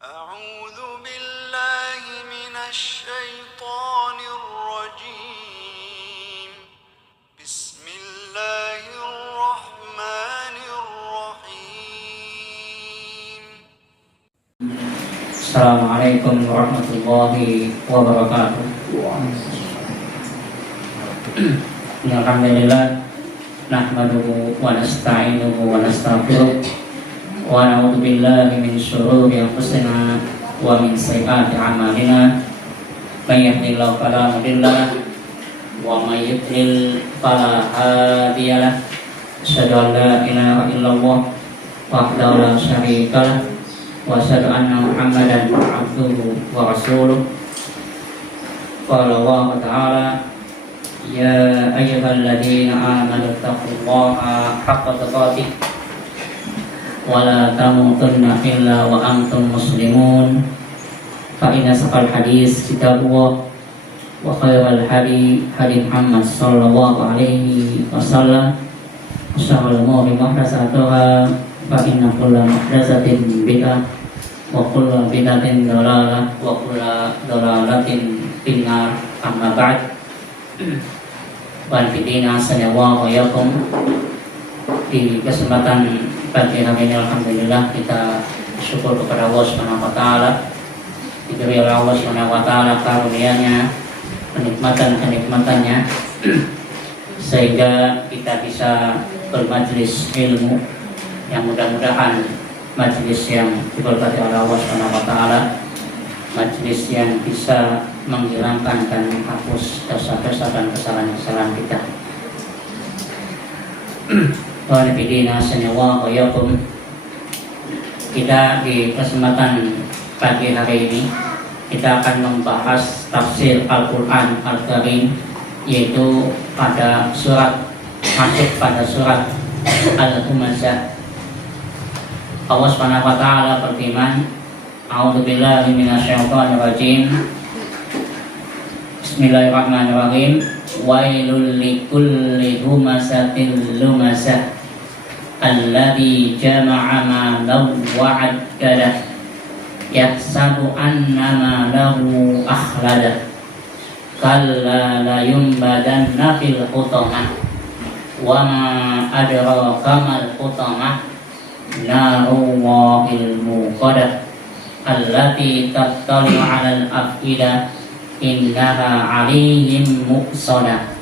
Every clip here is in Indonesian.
أعوذ بالله من الشيطان الرجيم بسم الله الرحمن الرحيم Assalamualaikum warahmatullahi wabarakatuh. Alhamdulillah nahmaduhu wa nasta'inuhu wa nastaghfiruh wa na'udzu billahi min syururi anfusina wa min sayyiati a'malina. May yahdihillahu fala mudilla lahu wa may yudlil fala hadiya lahu. Asyhadu an la ilaha illallah wahdahu la syarika lahu wa asyhadu anna Muhammadan abduhu wa rasuluh. Qala Allah ta'ala ya ayyuhalladzina amanu taqullaha haqqa tuqatih wa la tamutunna illa wa antum muslimun. Fa inna saqal hadis kitabullah wa khairal hadi Muhammad sallallahu alaihi wasallam. Syarrul umuri muhdatsatuha fa inna kulla muhdatsatin bid'ah wa kulla bid'atin dhalalah wa kulla dhalalatin finnar. Amma ba'd. Wa fidina sallallahu alaikum. Di kesempatan pagi hari ini alhamdulillah kita syukur kepada Allah Subhanahu wa taala, diberi oleh Allah Subhanahu wa taala karunia-Nya, kenikmatan-kenikmatannya sehingga kita bisa bermajlis ilmu yang mudah-mudahan majlis yang diberkati oleh Allah Subhanahu wa taala, majlis yang bisa menghilangkan dan menghapus dosa-dosa dan kesalahan-kesalahan kita. Wa nabiyina sallallahu alaihi wasallam. Kita di kesempatan pagi hari ini kita akan membahas tafsir Al-Qur'an Al-Karim, yaitu pada masuk pada surat Al-Humazah. Allah Subhanahu wa taala berfirman, A'udzu billahi minasyaitonir rajim. Bismillahirrahmanirrahim. Wailul likulli humazatil lumazah alladzi jama'a malan wa 'addadah yahsabu anna malahu akhladah kalla la yumbadanna fil hutamah wa ma adraka mal hutamah narullahil muqaddah allati tattali'u 'alal afidah innaha 'aliyyim muqsadah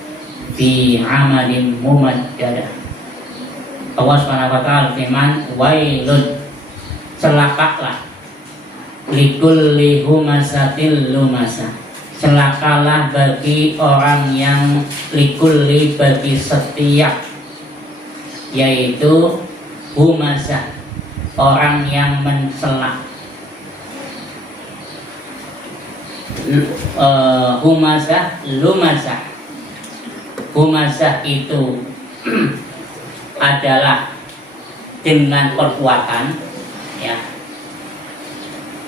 fi 'amalin mumaddadah. Allah Subhanahu wa taala firman, wailun, celakalah, likulli humazatil lumazah, celakalah bagi orang yang likulli, bagi setiap, yaitu humazah, orang yang mencela. Humazah, lumazah. Humazah itu adalah dengan perbuatan, ya.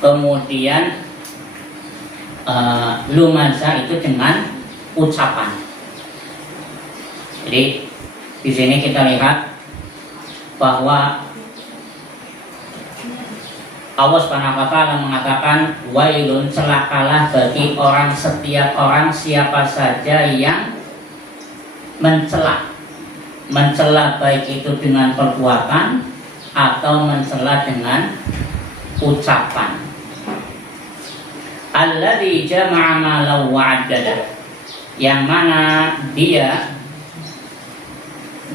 Kemudian lumazah itu dengan ucapan. Jadi di sini kita lihat bahwa Allah Subhanahu wa taala mengatakan wailun, celakalah bagi orang, setiap orang, siapa saja yang mencela baik itu dengan perbuatan atau mencela dengan ucapan. Alladzi jama'a malan wa 'addadah, yang mana dia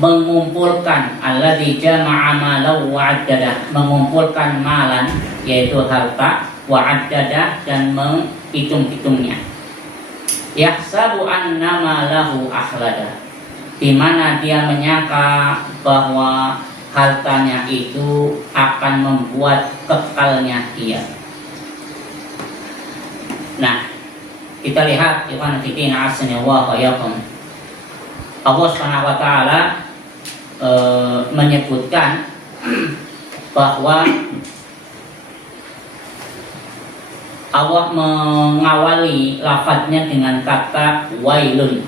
mengumpulkan, alladzi jama'a malan wa 'addadah, mengumpulkan malan yaitu harta, wa 'addadah dan menghitung-hitungnya. Yahsabu anna malahu akhladah, di mana dia menyangka bahwa hartanya itu akan membuat kekalnya dia. Nah, kita lihat ikhwan fillah sallallahu alaihi wasallam. Allah Subhanahu wa taala menyebutkan bahwa Allah mengawali lafadznya dengan kata wailun,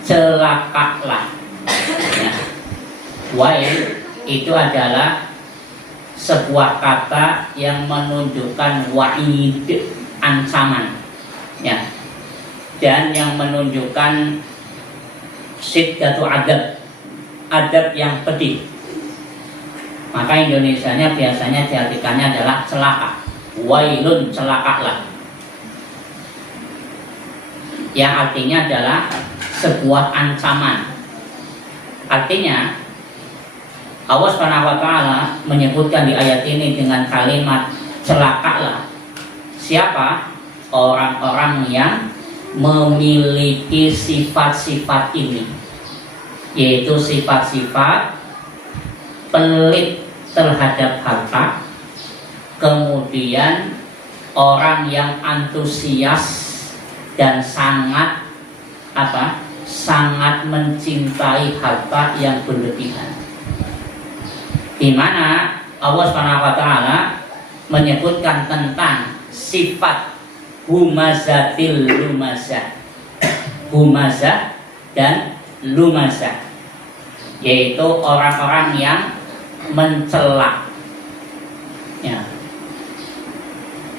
celakalah. Ya. Wail itu adalah sebuah kata yang menunjukkan wa'id, ancaman, ya, dan yang menunjukkan siddatu adab yang pedih. Maka Indonesianya biasanya diartikannya adalah celaka. Wailun, celakalah, yang artinya adalah sebuah ancaman. Artinya Allah SWT menyebutkan di ayat ini dengan kalimat celakalah siapa? Orang-orang yang memiliki sifat-sifat ini, yaitu sifat-sifat pelit terhadap harta, kemudian orang yang antusias dan sangat sangat mencintai harta yang berlebihan. Di mana Allah SWT menyebutkan tentang sifat humazatil lumazah, humazah dan lumazah, yaitu orang-orang yang mencela, ya.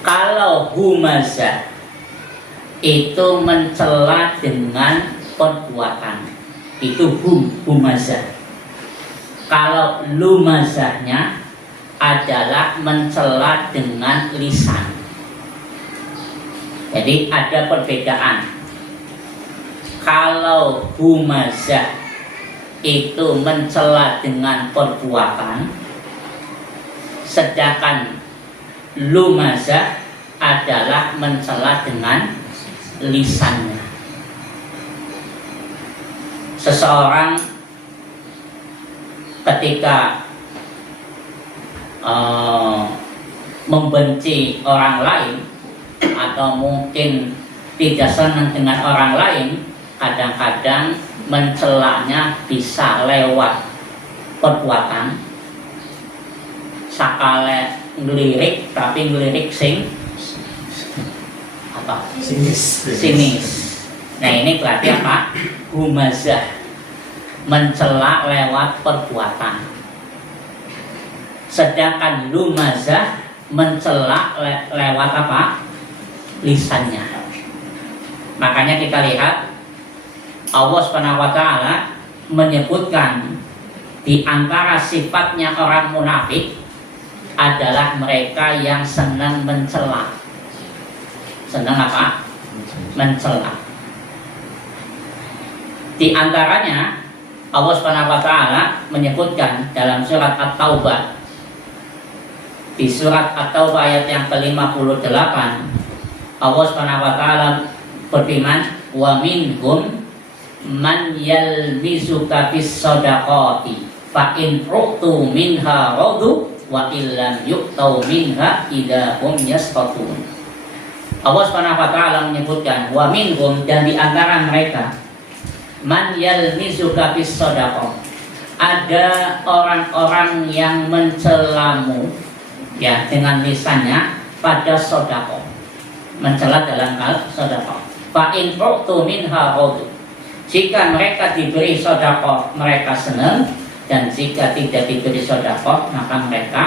Kalau humazah itu mencela dengan perbuatan, itu humazah. Kalau lumazahnya adalah mencela dengan lisan. Jadi ada perbedaan. Kalau humazah itu mencela dengan perbuatan, sedangkan lumazah adalah mencela dengan lisannya. Seseorang ketika membenci orang lain atau mungkin tidak senang dengan orang lain, kadang-kadang mencelanya bisa lewat perbuatan. Sakale ngelirik, tapi ngelirik sing apa? Sinis. Nah, ini berarti apa? Humazah, mencela lewat perbuatan. Sedangkan lumazah mencela lewat apa? Lisannya. Makanya kita lihat Allah SWT menyebutkan di antara sifatnya orang munafik adalah mereka yang senang mencela. Senang apa? Mencela. Di antaranya Allah SWT menyebutkan dalam surat At-Taubah, di surat At-Taubah ayat yang ke-58, Allah SWT berfirman, wa minhum man yalmizuka fis shadaqati fa in u'tu minha radu wa illam yu'tau minha idahum yasqatun. Allah SWT menyebutkan wa minhum, dan di antara mereka, man yalmizuka fis shadaqah, ada orang-orang yang mencelamu, ya, dengan lisannya pada sedekah, mencela dalam hal sedekah. Fa in u'tu minha radu, jika mereka diberi sedekah mereka senang, dan jika tidak diberi sedekah maka mereka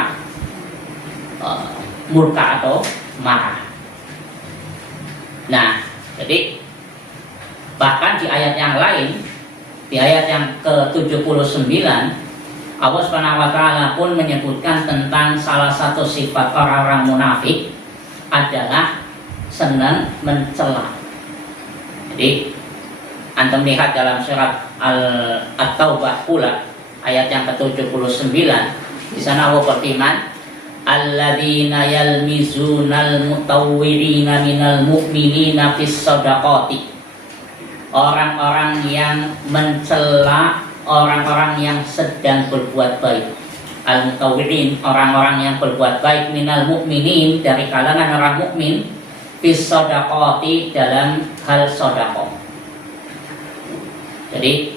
murka atau marah. Nah, jadi bahkan di ayat yang lain, di ayat yang ke-79, Allah SWT pun menyebutkan tentang salah satu sifat orang-orang munafik adalah senang mencela. Jadi antum lihat dalam surat At-Taubah pula ayat yang ke-79, di sana Allah berfirman, alladzina yalmizunal mutawwirina minal mu'minina fis shadaqati, orang-orang yang mencela orang-orang yang sedang berbuat baik. Al-mutawwirin, orang-orang yang berbuat baik, minal mu'minin, dari kalangan orang mukmin, fis shadaqati, dalam hal sedekah. Jadi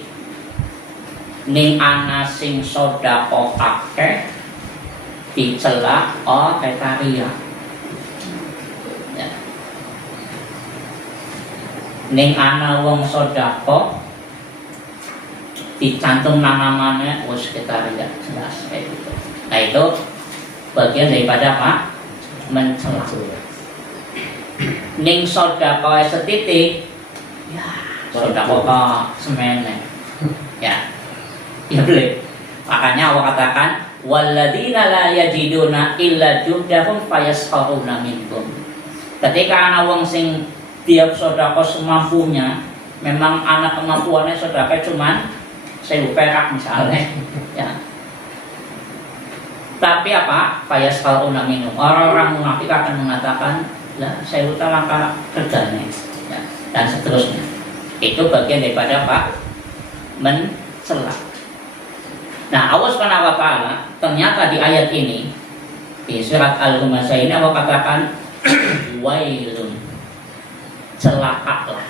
ning ana sing sedekah akeh dicela ketaria. Ning ana wong sedekah dicantum nama-namanya wis kita tidak jelas kayak gitu. Nah, itu bagian daripada apa? Mencela. Ning sedekah setitik, ya sedekah semene. Ya, ya boleh. Makanya Allah katakan, walladzina la yajiduna illa juhdahum fayaskharuna minkum. Ketika ana wong sing tiap sedekah semampunya, memang anak kemampuannya sedekah cuman 1000 perak misalnya, ya. Tapi apa? Fayaskharuna minkum. Orang-orang munafik akan mengatakan, lah saya langkah kerjanya, ya, dan seterusnya. Itu bagian daripada apa? Mencela. Nah, Allah Subhanahu wa taala ternyata di ayat ini di surat Al-Humazah ini Allah katakan wailun, celakalah.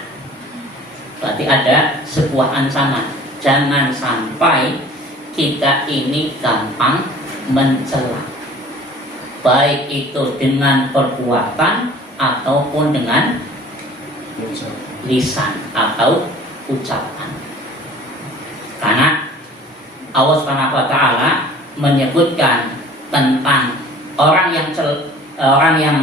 Berarti ada sebuah ancaman. Jangan sampai kita ini gampang mencela. Baik itu dengan perbuatan ataupun dengan lisan atau ucapan. Karena Allah Subhanahu wa taala menyebutkan tentang orang yang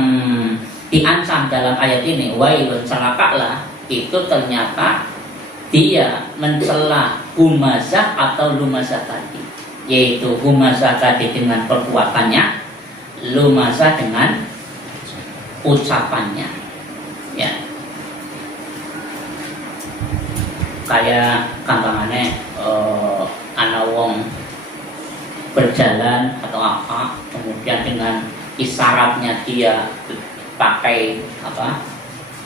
diancam dalam ayat ini, wailun, celakalah, itu ternyata dia mencela humazah atau lumazah tadi, yaitu humazah tadi dengan perbuatannya, lumazah dengan ucapannya, ya. Kayak gampangannya anak wong berjalan atau apa, kemudian dengan isyaratnya dia pakai apa,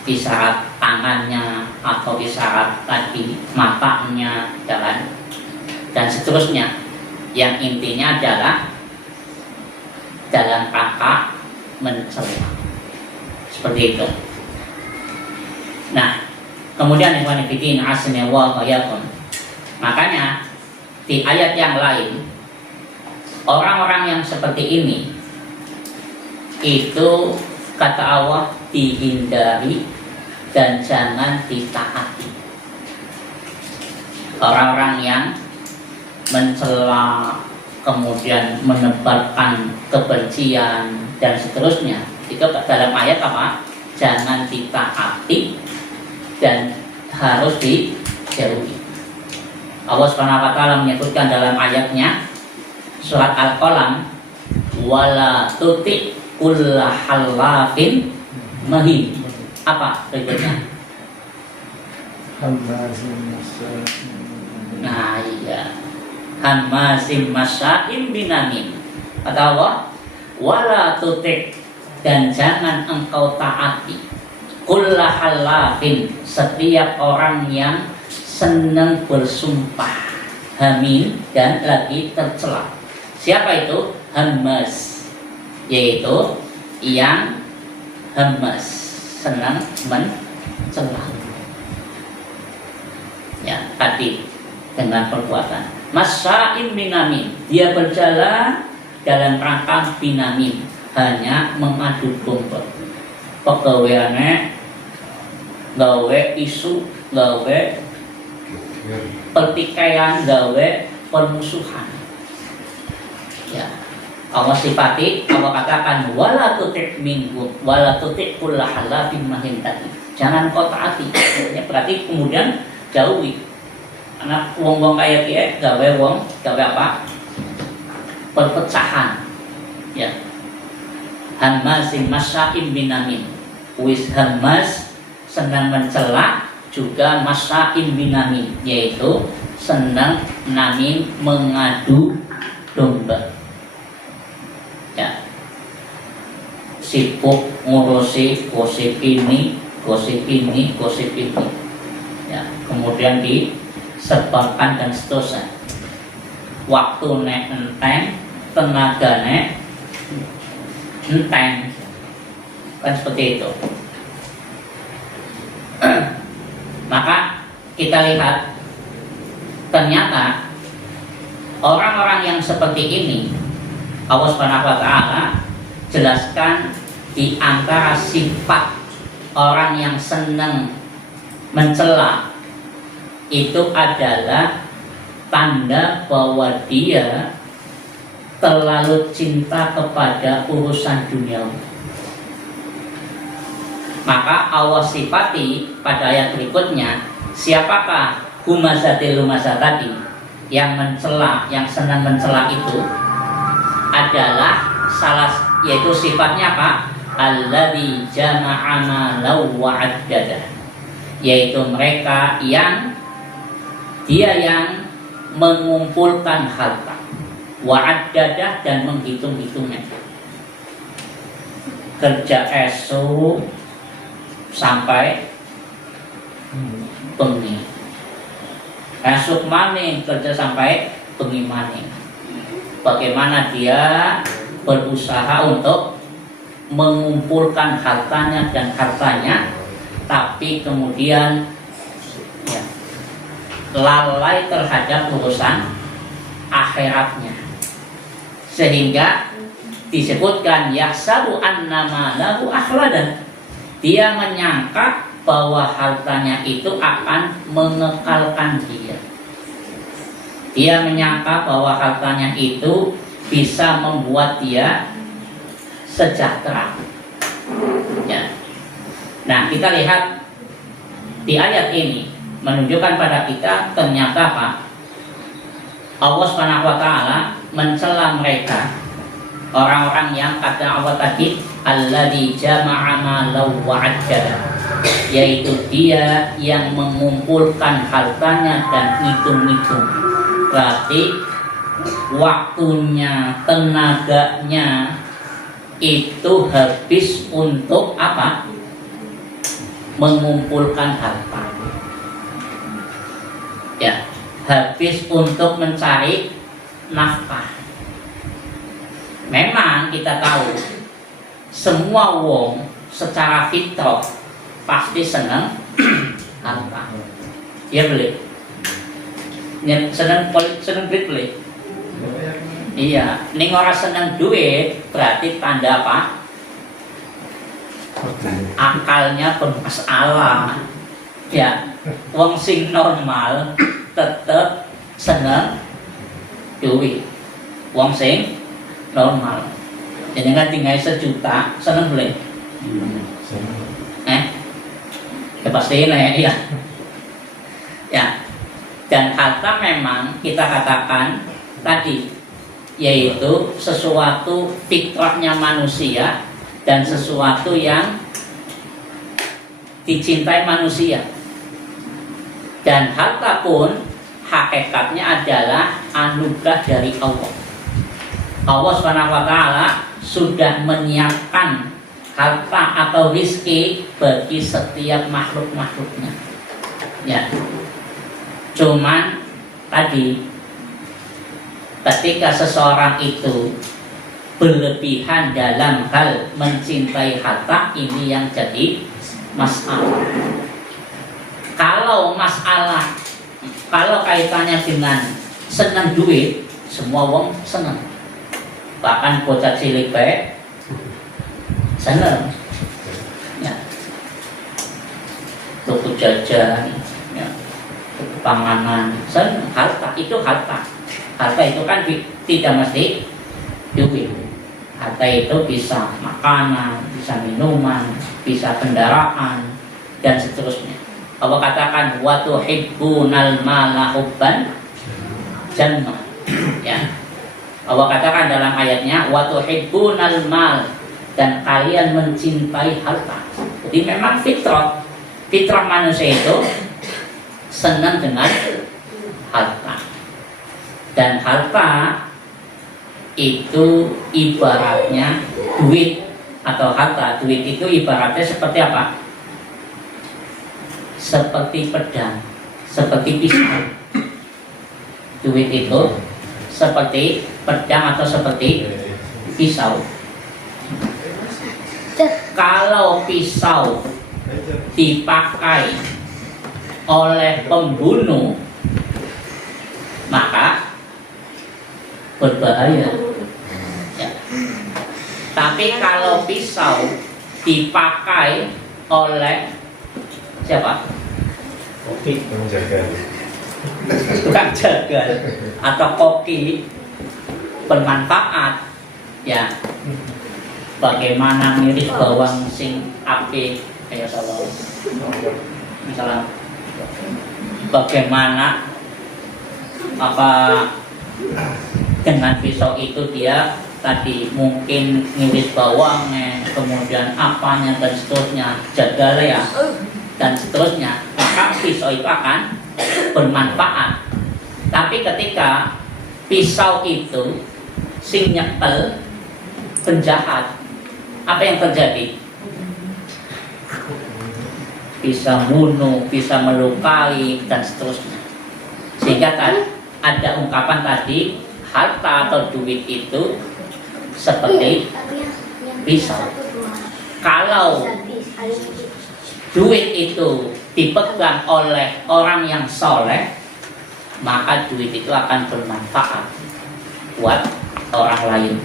isyarat tangannya atau isyarat tadi matanya, jalan dan seterusnya, yang intinya adalah dalam rangka mencela, seperti itu. Nah, kemudian ikhwan fillah asna wa hayakum. Makanya di ayat yang lain, orang-orang yang seperti ini itu kata Allah dihindari dan jangan ditaati. Orang-orang yang mencela, kemudian menebarkan kebencian dan seterusnya, itu dalam ayat apa? Jangan ditaati dan harus dijauhi. Allah Subhanahu wa taala menyebutkan dalam ayatnya surat Al-Qalam, wala tuti kulla halafin mahin. Apa berikutnya? Nah, iya. Hamazim masya'im binamin. Kata Allah, wala tuti, dan jangan engkau taati kulla halafin, setiap orang yang senang bersumpah, hamin dan lagi tercela. Siapa itu? Hamaz, yaitu yang hamaz, senang mencela. Ya, tadi dengan perbuatan. Masya'im binamin, dia berjalan dalam rangka binamin, hanya mengadu domba. Pegawaiannya gawe isu, gawe pertikaian, gawe permusuhan. Ya, Allah sifati, Allah katakan wala tutik minhum, wala tutik kulla halafin mahin tadi. Jangan kau taati. Ya, berarti kemudian jauhi. Anak wong-wong kaya dia gawe wong, gawe apa? Perpecahan. Ya. Hamazim masya'im binamin. Wis hamaz, senang mencela, juga masya'im binamin, yaitu senang namin mengadu domba. Ya. Sibuk ngurusi gosip ini, gosip ini, gosip ini. Ya. Kemudian disebarkan dan seterusnya. Waktu nek enteng, tenaga nek enteng, kan seperti itu. Maka kita lihat ternyata orang-orang yang seperti ini Allah Subhanahu wa taala jelaskan di antara sifat orang yang senang mencela itu adalah tanda bahwa dia terlalu cinta kepada urusan dunia. Maka Allah sifati pada ayat berikutnya, siapakah humazatil lumazah tadi yang mencela, yang senang mencela itu adalah yaitu sifatnya apa? Alladzi jama'a malau wa 'addada, yaitu mereka yang mengumpulkan harta, wa 'addada, dan menghitung-hitungnya. Kerja esok sampai bengi, esok maning kerja sampai bengi maning. Bagaimana dia berusaha untuk mengumpulkan hartanya dan hartanya, tapi kemudian ya, lalai terhadap urusan akhiratnya, sehingga disebutkan yahsabu annama lahu akhladan, dia menyangka bahwa hartanya itu akan mengekalkan dia. Dia menyangka bahwa hartanya itu bisa membuat dia sejahtera. Ya. Nah, kita lihat di ayat ini menunjukkan pada kita ternyata apa? Allah Subhanahu wa taala mencela mereka, orang-orang yang kata Allah tadi, alladzi jama'a malau wa 'addada, yaitu dia yang mengumpulkan hartanya dan hitung-hitung. Berarti waktunya, tenaganya itu habis untuk apa? Mengumpulkan harta. Ya, habis untuk mencari nafkah. Memang kita tahu semua wong secara fitrah pasti senang harta. Ya beli. Senang beli. Iya, ning ora seneng duit berarti tanda apa? Akalnya bermasalah. Ya, wong sing normal tetep seneng duit. Wong sing normal. Jadi kan tinggal 1 juta seneng beli. Ya pasti ya. Ya. Dan harta memang kita katakan tadi, yaitu sesuatu fitrahnya manusia dan sesuatu yang dicintai manusia. Dan harta pun hakikatnya adalah anugerah dari Allah. Allah SWT sudah menyiapkan harta atau rizki bagi setiap makhluk-makhluknya. Ya. Cuman tadi ketika seseorang itu berlebihan dalam hal mencintai harta, ini yang jadi masalah. Kalau kaitannya dengan senang duit, semua wong senang. Bahkan bocah cilik bae senang. Ya. Tuku jajan, ya. Tuku panganan, senang. Harta itu harta. Harta itu kan tidak mesti duit. Harta itu bisa makanan, bisa minuman, bisa kendaraan, dan seterusnya. Allah katakan wa tuhibbunal mala hubban jamma. Ya. Allah katakan dalam ayatnya wa tuhibbunal mal, dan kalian mencintai harta. Jadi memang fitrah manusia itu senang dengan harta. Dan harta itu ibaratnya duit, atau harta, duit itu ibaratnya seperti apa? Seperti pedang, seperti pisau. Duit itu seperti pedang atau seperti pisau. Kalau pisau dipakai oleh pembunuh, maka berbahaya. Ya. Tapi kalau pisau dipakai oleh siapa? Koki yang jaga. Tukang jagal atau koki, bermanfaat. Ya, bagaimana ngiris bawang sing apik kayak salah. Misalnya bagaimana apa dengan pisau itu dia tadi mungkin ngiris bawangnya, kemudian apanya dan seterusnya, jagal ya dan seterusnya, maka pisau itu akan bermanfaat. Tapi ketika pisau itu sing nyekel penjahat, apa yang terjadi? Bisa bunuh, bisa melukai dan seterusnya. Sehingga ada ungkapan tadi, harta atau duit itu seperti pisau. Kalau duit itu dipegang oleh orang yang soleh, maka duit itu akan bermanfaat buat orang lain.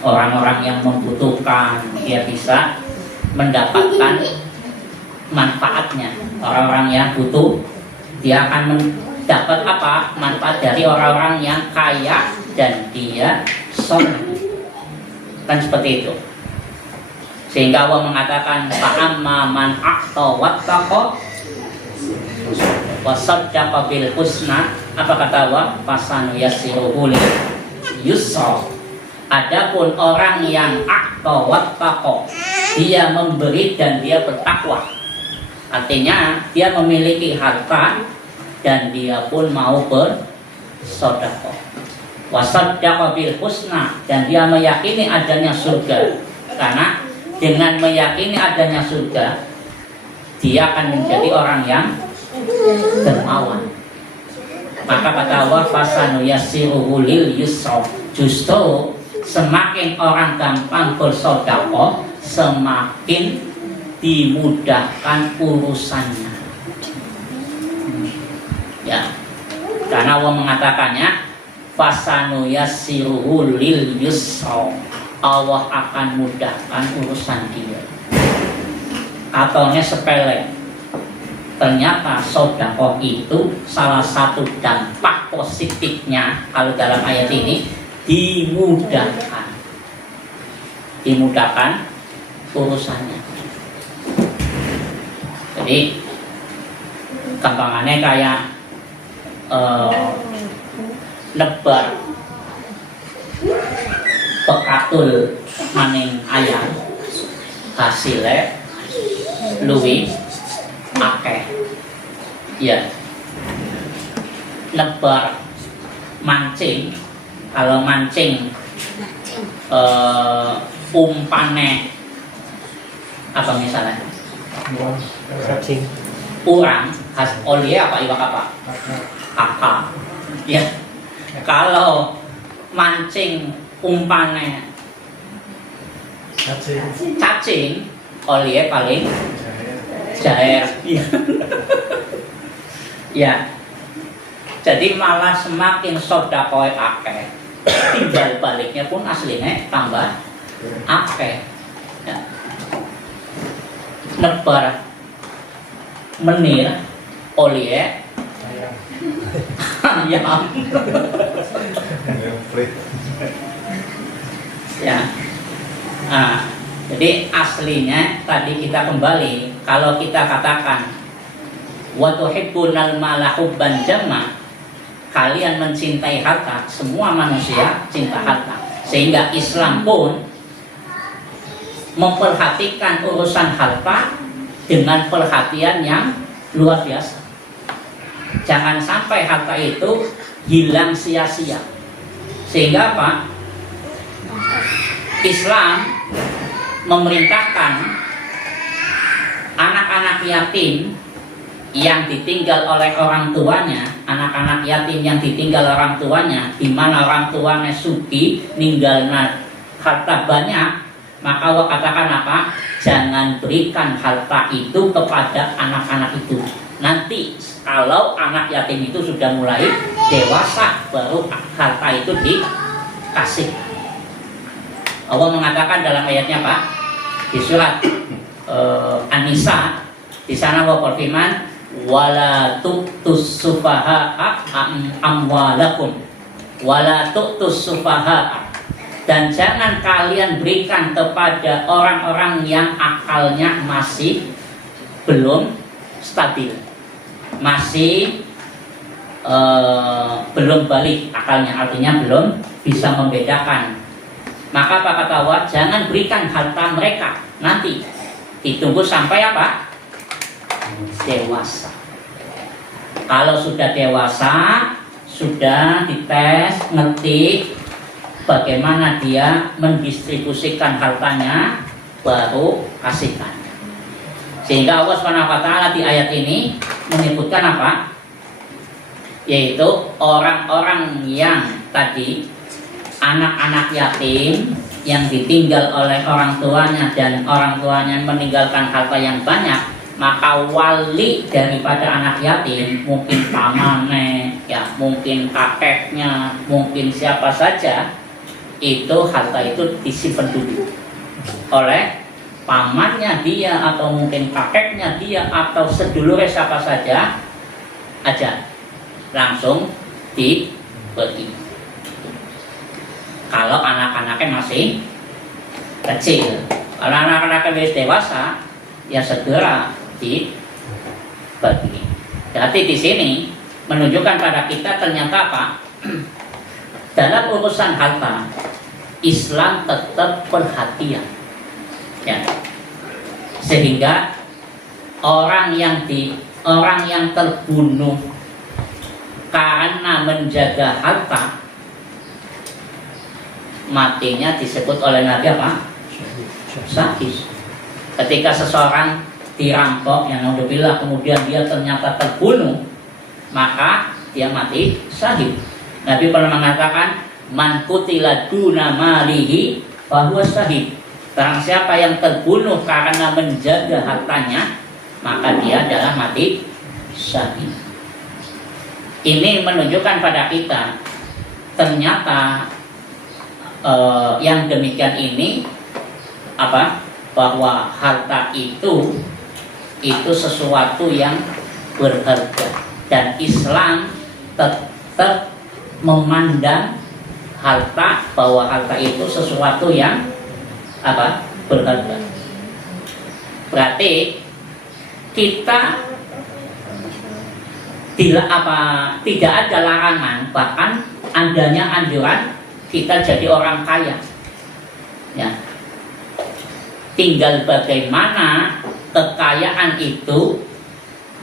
Orang-orang yang membutuhkan, dia bisa mendapatkan manfaatnya. Orang-orang yang butuh, dia akan mendapat apa? Manfaat dari orang-orang yang kaya dan dia soleh. Kan seperti itu. Sehingga Allah mengatakan fa'amma man a'ta wattaqa wa saddaqa bil husna. Apa kata Allah? Fasanu yassiruhu lil yusra. Adapun orang yang a'ta wattaqa, dia memberi dan dia bertakwa. Artinya dia memiliki harta dan dia pun mau bersedekah. Wa saddaqa bil husna, dan dia meyakini adanya surga. Karena dengan meyakini adanya surga, dia akan menjadi orang yang dermawan. Maka kata Allah fasanu yassiruhu lil yusra. Justru semakin orang gampang bersedekah, semakin dimudahkan urusannya. Ya, karena Allah mengatakannya fasanu yassiruhu lil yusra. Allah akan mudahkan urusan dia. Katanya sepele, ternyata sedekah itu salah satu dampak positifnya kalau dalam ayat ini dimudahkan urusannya. Jadi gampangannya kayak nebar pekatul maning ayam, hasilnya luwih akeh. Ya, nebar mancing, kalau mancing umpane apa misalnya urang khas oli apa iwak apa kakak ya. Kalau mancing umpane cacing oli paling jair ya. Ya, jadi malah semakin sedekah akeh, timbal baliknya pun aslinya tambah akeh. Ya. Nebar menir oli ayam. Ya. Nah, jadi aslinya tadi kita kembali, kalau kita katakan wa tuhibbunal mala hubban jamma, kalian mencintai harta, semua manusia cinta harta. Sehingga Islam pun memperhatikan urusan harta dengan perhatian yang luar biasa. Jangan sampai harta itu hilang sia-sia. Sehingga apa? Islam memerintahkan anak-anak yatim yang ditinggal oleh orang tuanya, anak-anak yatim yang ditinggal orang tuanya, di mana orang tuanya sugih, ninggalna harta banyak, maka Allah katakan apa? Jangan berikan harta itu kepada anak-anak itu. Nanti kalau anak yatim itu sudah mulai dewasa, baru harta itu dikasih. Allah mengatakan dalam ayatnya apa? Di surat An-Nisa, di sana Allah berfirman, wala tu'tus sufaha'a amwalakum. wala tu'tus sufaha, dan jangan kalian berikan kepada orang-orang yang akalnya masih belum stabil, masih belum balik akalnya, artinya belum bisa membedakan. Maka apa kata Allah? Jangan berikan harta mereka, nanti ditunggu sampai apa? Dewasa. Kalau sudah dewasa, sudah dites, ngerti bagaimana dia mendistribusikan hartanya, baru kasihkan. Sehingga Allah SWT di ayat ini menyebutkan apa? Yaitu orang-orang yang tadi anak-anak yatim yang ditinggal oleh orang tuanya dan orang tuanya meninggalkan harta yang banyak, maka wali daripada anak yatim, mungkin pamannya, ya mungkin kakeknya, mungkin siapa saja, itu harta itu disimpan dulu oleh pamannya dia, atau mungkin kakeknya dia, atau sedulurnya siapa saja aja, langsung dibagi. Kalau anak-anaknya masih kecil. Kalau anak-anaknya sudah dewasa, ya segera dibagi. Jadi di sini menunjukkan pada kita ternyata apa? Dalam urusan harta, Islam tetap perhatian. Ya. Sehingga orang yang terbunuh karena menjaga harta, matinya disebut oleh Nabi apa? Syahid. Ketika seseorang dirampok, yang naudzubillah, kemudian dia ternyata terbunuh, maka dia mati syahid. Nabi pernah mengatakan, man qutila duna malihi fahuwa syahid. Barang siapa yang terbunuh karena menjaga hartanya, maka dia adalah mati syahid. Ini menunjukkan pada kita ternyata yang demikian ini apa? Bahwa harta itu sesuatu yang berharga, dan Islam tetap memandang harta, bahwa harta itu sesuatu yang apa? Berharga. Berarti kita tidak ada larangan, bahkan adanya anjuran kita jadi orang kaya, ya. Tinggal bagaimana kekayaan itu,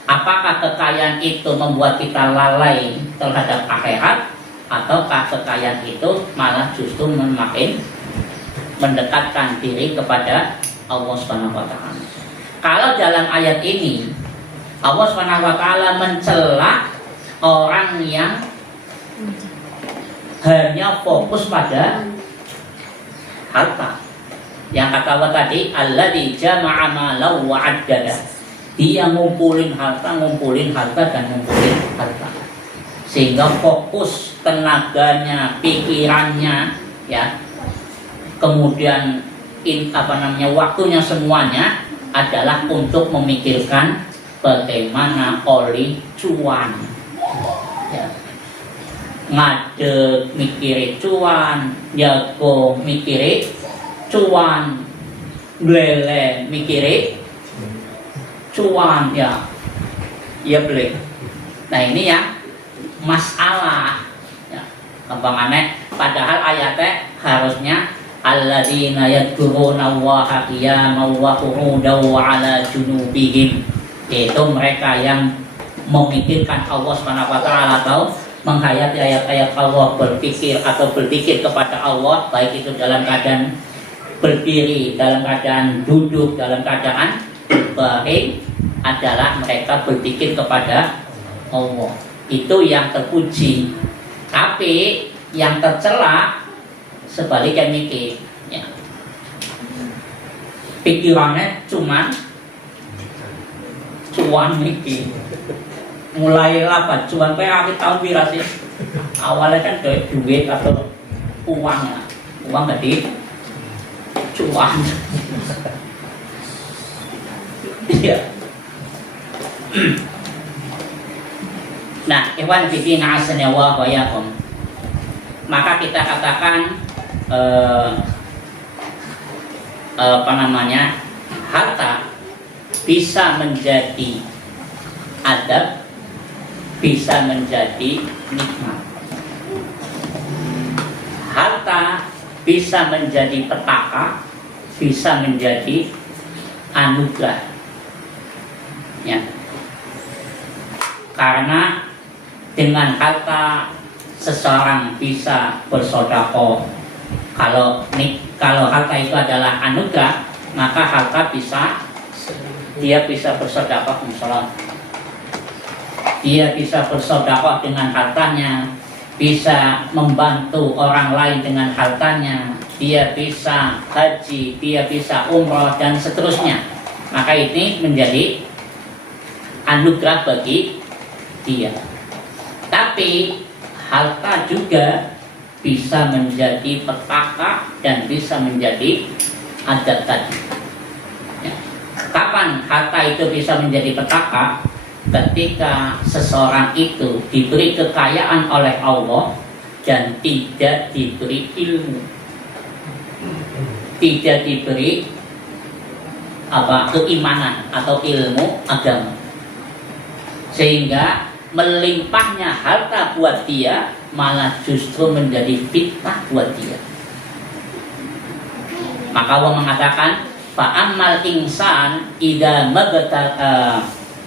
apakah kekayaan itu membuat kita lalai terhadap akhirat, ataukah kekayaan itu malah justru semakin mendekatkan diri kepada Allah SWT. Kalau dalam ayat ini Allah SWT mencela orang yang hanya fokus pada harta. Yang kata Allah tadi, alladzi jama'a malan wa 'addada. Dia ngumpulin harta, dan ngumpulin harta. Sehingga fokus tenaganya, pikirannya, ya. Kemudian waktunya semuanya adalah untuk memikirkan bagaimana oli cuan. Ya. Ngadeg mikiri cuan, jago mikiri cuan, lele mikiri cuan, ya beli. Nah ini ya masalah, ya. Gampangannya, padahal ayatnya harusnya alladzina yadhkuruna Allaha qiyaman wa qu'udan wa 'ala junubihim, yaitu mereka yang memikirkan Allah SWT atau menghayati ayat-ayat Allah, berpikir kepada Allah, baik itu dalam keadaan berdiri, dalam keadaan duduk, dalam keadaan berbaring, adalah mereka berpikir kepada Allah. Itu yang terpuji. Tapi yang tercela sebaliknya mikir, ya. Pikirannya cuman cuan mikir. Mulai lapat cuan akhir tahun sih. Awalnya kan duit atau uang tadi cuan. Iya. Nah, ikhwan fillah, azza wa jalla. maka kita katakan harta bisa menjadi adab, bisa menjadi nikmat. Harta bisa menjadi petaka, bisa menjadi anugerah. Ya. Karena dengan harta seseorang bisa bersedekah. Kalau harta itu adalah anugerah, maka harta dia bisa bersedekah misalnya. Dia bisa bersedekah dengan hartanya, bisa membantu orang lain dengan hartanya, dia bisa haji, dia bisa umroh dan seterusnya. Maka ini menjadi anugerah bagi dia. Tapi harta juga bisa menjadi petaka dan bisa menjadi adab tadi. Ya. Kapan harta itu bisa menjadi petaka? Ketika seseorang itu diberi kekayaan oleh Allah dan tidak diberi ilmu, tidak diberi keimanan atau ilmu agama, sehingga melimpahnya harta buat dia malah justru menjadi fitnah buat dia. Maka Allah mengatakan fa'ammal insan idza mabtal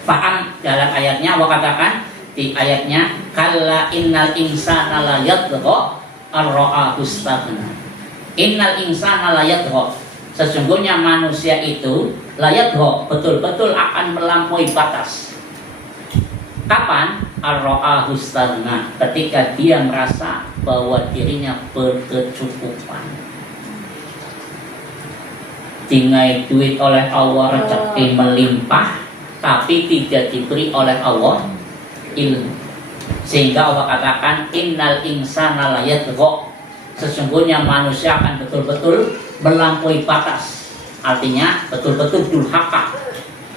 fa'am, dalam ayatnya Allah katakan di ayatnya kalla innal insana la yatgha ar-ra'ahu istaghna. Innal insana la yatgha, sesungguhnya manusia itu la yatgha, betul-betul akan melampaui batas. Kapan? Ar-ra'ahu istaghna, ketika dia merasa bahwa dirinya berkecukupan. Dingai duit oleh Allah, rezeki melimpah, tapi tidak diberi oleh Allah ilmu, sehingga Allah katakan innal insana la yatgha, sesungguhnya manusia akan betul-betul melampaui batas, artinya betul-betul durhaka.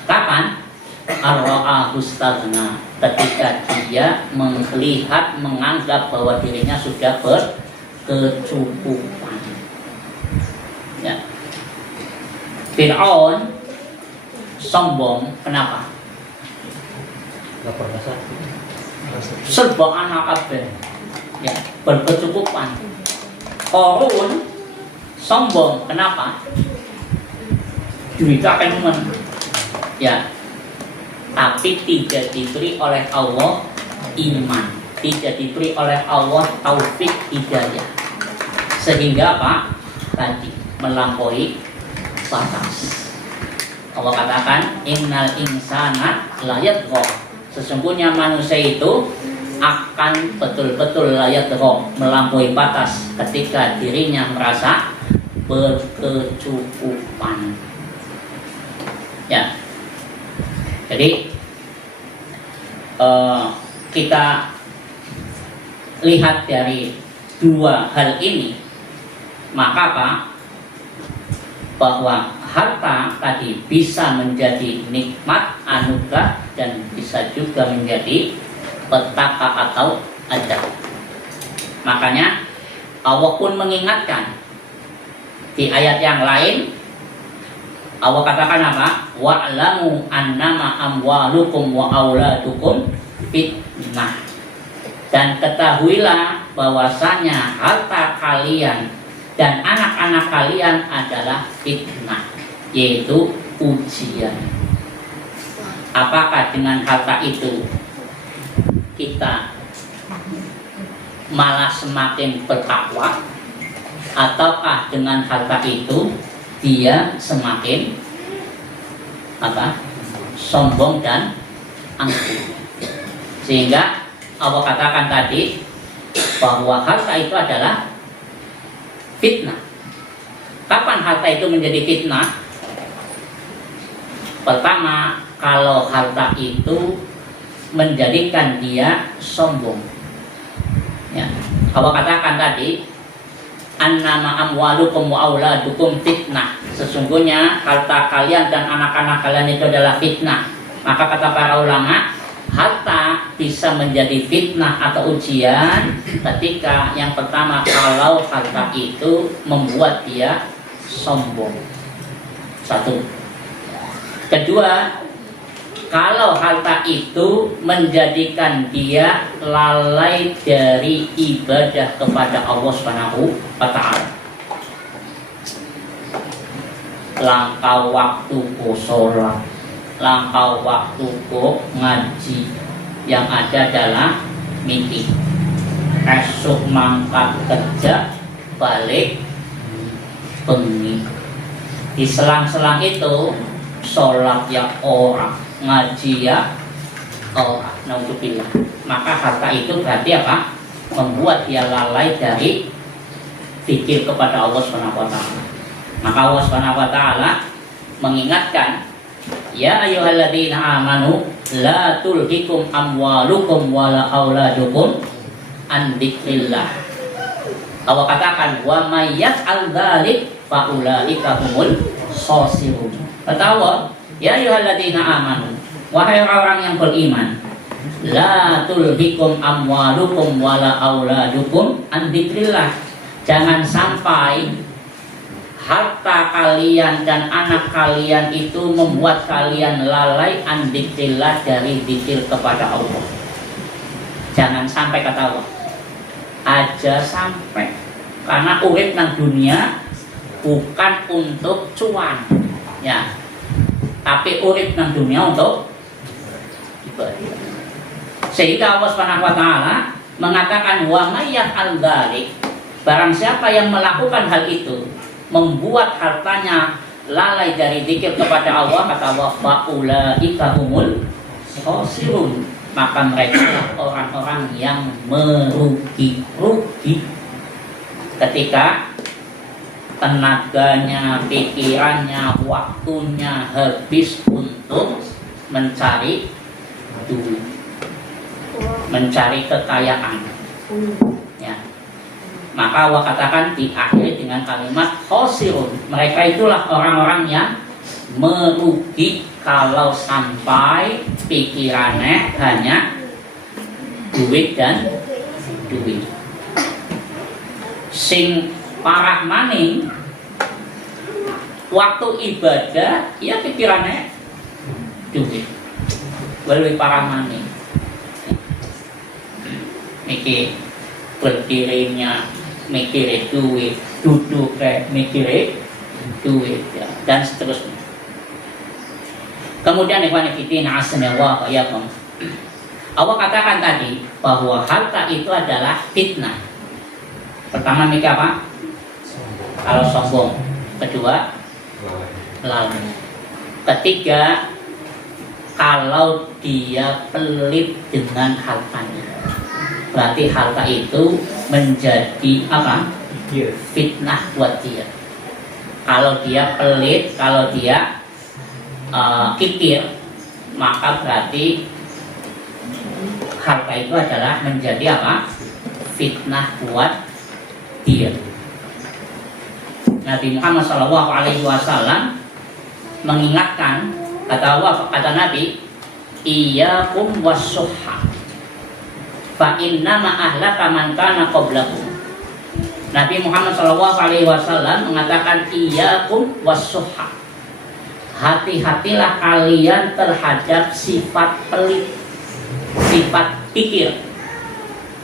Kapan? Ar-ra'ahu istaghna, ketika dia melihat, menganggap bahwa dirinya sudah berkecukupan. Ya. Fir'aun sombong, kenapa? Serba anak kabeh, ya, berkecukupan. Qarun sombong, kenapa? Duitnya kenemen, ya, tapi tidak diberi oleh Allah iman, tidak diberi oleh Allah taufik hidayah, sehingga apa? Tadi melampaui batas. Allah katakan innal insana la yatgha, sesungguhnya manusia itu akan betul-betul la yatgha, melampaui batas ketika dirinya merasa berkecukupan. Ya. Jadi kita lihat dari dua hal ini, maka apa? Bahwa harta tadi bisa menjadi nikmat, anugerah, dan bisa juga menjadi petaka atau adab. Makanya Allah pun mengingatkan di ayat yang lain. Allah katakan apa? Wa'lamu annama amwalukum wa auladukum fitnah. Dan ketahuilah bahwasanya harta kalian dan anak-anak kalian adalah fitnah, yaitu ujian. Apakah dengan harta itu kita malah semakin bertakwa, ataukah dengan harta itu dia semakin sombong dan angkuh? Sehingga Allah katakan tadi bahwa harta itu adalah fitnah. Kapan harta itu menjadi fitnah? Pertama, kalau harta itu menjadikan dia sombong, ya. Allah katakan tadi annama amwalukum wa auladukum fitnah, sesungguhnya harta kalian dan anak-anak kalian itu adalah fitnah. Maka kata para ulama, harta bisa menjadi fitnah atau ujian ketika yang pertama kalau harta itu membuat dia sombong. Satu. Kedua, kalau harta itu menjadikan dia lalai dari ibadah kepada Allah Subhanahu wa taala. Langkah waktu ku sholat, langkah waktu ku ngaji, yang ada adalah mimpi. Esok mangkat kerja, balik bengi. Di selang-selang itu sholat ya orang, ngaji ya orang, naudzubillah. Maka harta itu berarti apa? Membuat dia lalai dari fikir kepada Allah Subhanahu wa taala. Maka Allah Subhanahu wa taala mengingatkan, ya ayyuhalladzina amanu la tulhikum amwalukum wala auladukum an dzikrillah. Allah katakan wa may yaf'al dzalik fa ulaika humul khasirun. Kata Allah, ya ayyuhalladzina amanu, wahai orang yang beriman, la tulhikum amwalukum wala auladukum an dzikrillah. Jangan sampai harta kalian dan anak kalian itu membuat kalian lalai an dzikrillah, dari dzikir kepada Allah. Jangan sampai, kata Allah. Aja sampai. Karena urip nang dunia bukan untuk cuan, ya. Tapi urip nang dunia untuk ibadah. Sehingga Allah Subhanahu wa taala mengatakan wa may yaf'al dzalik, barang siapa yang melakukan hal itu, membuat hartanya lalai dari zikir kepada Allah, kata Allah, faulaika humul khasirun, maka mereka orang-orang yang merugi ketika tenaganya, pikirannya, waktunya habis untuk mencari duit, mencari kekayaan, ya. Maka Allah katakan di akhir dengan kalimat khosirun. Mereka itulah orang-orang yang merugi kalau sampai pikirannya hanya duit dan duit. Sing parah maning waktu ibadah, ya pikirannya duit. Lebih parah maning mikir berdirinya, mikirin duit, duduk kayak mikirin duit, ya, dan seterusnya. Kemudian ikhwan fillah asnallahu yakum, Allah katakan tadi bahwa harta itu adalah fitnah. Pertama mikir apa? Kalau sombong. Kedua, lalai. Ketiga, kalau dia pelit dengan hartanya, berarti harta itu menjadi apa? Fitnah buat dia. Kalau dia pelit, kalau dia kikir, maka berarti harta itu adalah menjadi apa? Fitnah buat dia. Nabi Muhammad SAW mengingatkan, kata Allah, kata Nabi, iyyakum was-suhha fa innama ahlaka man kana qablakum. Nabi Muhammad SAW mengatakan iyyakum was-suhha, hati-hatilah kalian terhadap sifat pelit, sifat pikir.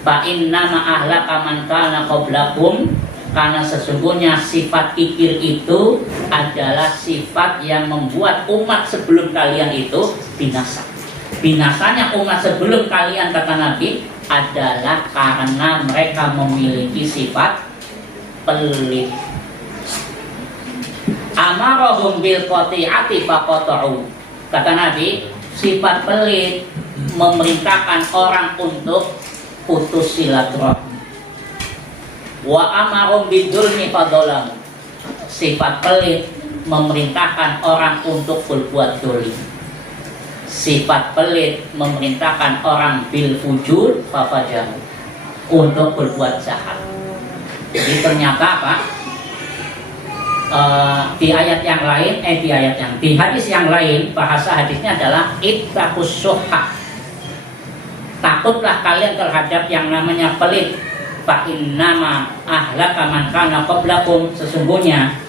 Fa innama ahlaka man kana qablakum, karena sesungguhnya sifat kikir itu adalah sifat yang membuat umat sebelum kalian itu binasa. Binasanya umat sebelum kalian, kata Nabi, adalah karena mereka memiliki sifat pelit. Amarahum bil qati'ati faqata'u. Kata Nabi, sifat pelit memerintahkan orang untuk putus silaturahmi. Wa amarum bidulmi fadolamu. Sifat pelit memerintahkan orang untuk berbuat dolim. Sifat pelit memerintahkan orang bil fujur fafajahu, untuk berbuat jahat. Jadi ternyata apa? Di ayat yang lain, di hadis yang lain, bahasa hadisnya adalah ittaqus syuhha. takutlah kalian terhadap yang namanya pelit. Fa innama ahlaka man kana qablakum, sesungguhnya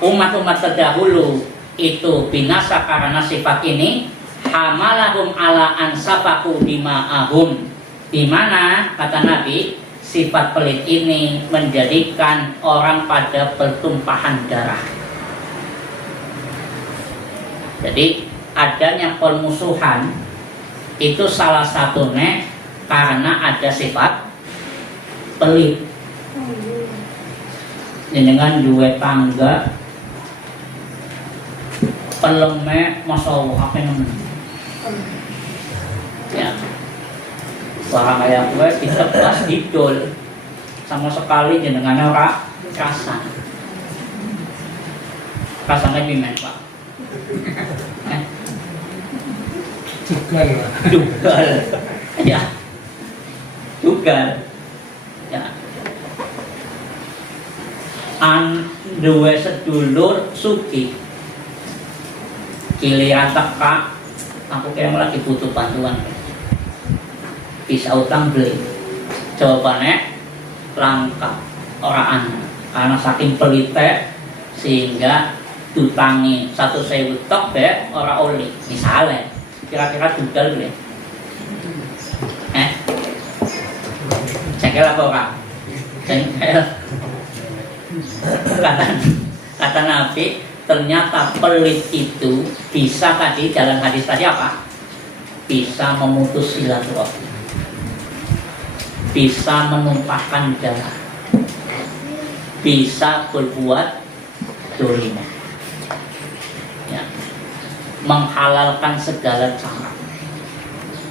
umat-umat terdahulu itu binasa karena sifat ini. Hamalahum ala ansafaku dima'ahum, di mana kata Nabi sifat pelit ini menjadikan orang pada pertumpahan darah. Jadi adanya permusuhan itu salah satunya karena ada sifat pelit. Dengan dua tangga peleme masalah apa namanya? Ya, orang kayak gue kita kelas didol sama sekali jenengan ora kasan. Kasannya gimana Pak? Dugal, ya, dugal, ya. Dua sedulur suki, giliran teka, aku kira lagi butuh bantuan, bisa utang beli, jawabannya langka orang karena saking pelite sehingga tutangi 1.000 tok deh orang oli, misalnya. Kira-kira dugal ya? Cengkel apa orang? Cengkel. Kata Nabi, ternyata pelit itu bisa tadi jalan hadis tadi apa? Bisa memutus silaturahmi, bisa menumpahkan darah, bisa berbuat dolim. Menghalalkan segala cara.